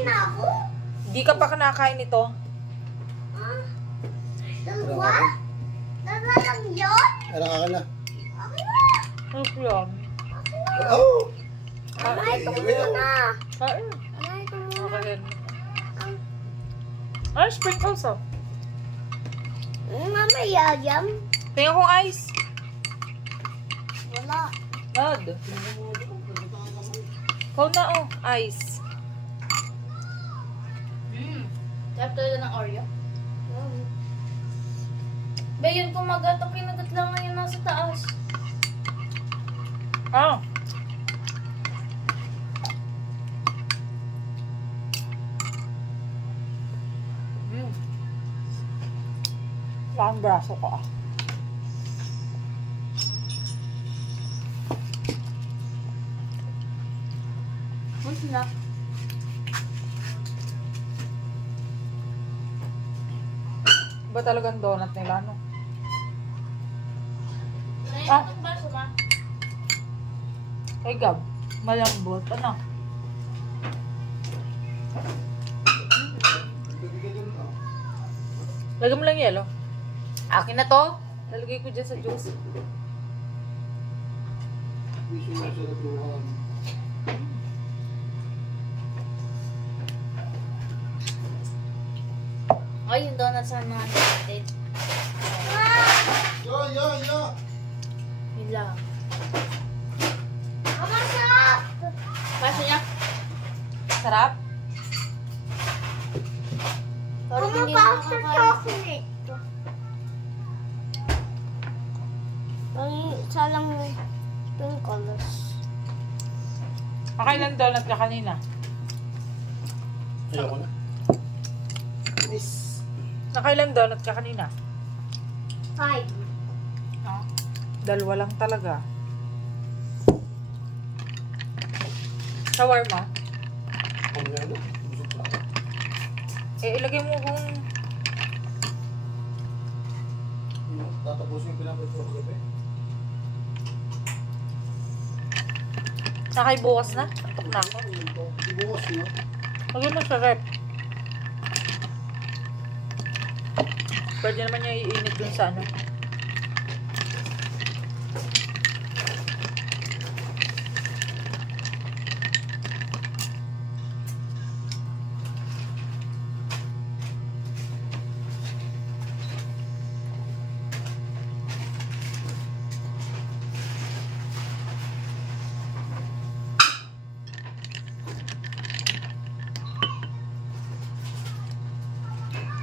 Kakain na ako? Hindi ka pa kinakain ito. Ah? Dalawa? Dalawa lang yun? Alam ka na. Okay na. Ano yan? Oh! Amay ko muna. Kain. Amay ko muna. Okay din. Ay, sprinkles oh. Mamaya yan. Tingnan kong ice. Wala. Nad. Ikaw na oh, ice. Sarap talaga ng Oreo. Ba yun kumagat ang kinagat lang ngayon nasa taas. Ah. Ang braso ko ah. Mas na. Ba talagang donut nila, no? Ah. Ang baso ma. Ay, Gab. Malambot. Ano? Lagyan mo lang yelo. Akin na to. Lalagay ko dyan sa juice. Ay, yung donut sa mga natin. Yo! Yun lang. Mama, sarap! Baso niya. Sarap? Parang Mama, hindi pa na after nakakain. chocolate. Ang isa lang pink colors. Pakailan donut ka kanina? Ayoko na. Miss. Nakailan donut ka kanina? 5. Ah, dalawa lang talaga. Shawarma? Ang gano? Busog pa ako. Eh, ilagay mo kung... Tatapusin yung pinapit ko kagabi. Nakay bukas na? Antok na ako. Ibukas no? Lagay mo sa rep. Pwede naman niya iinit dun sa ano.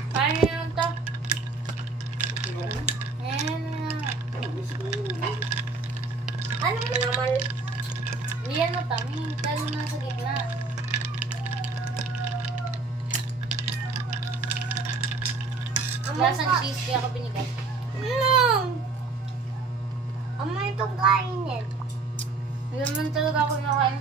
Kaya niya lang ito. Ayan na. Ano mo naman? Iyan mo tami. Talo na sa gitna. Lasang cheese kaya ako binigay. No! Ama itong kainin. Hindi naman talaga ako nakain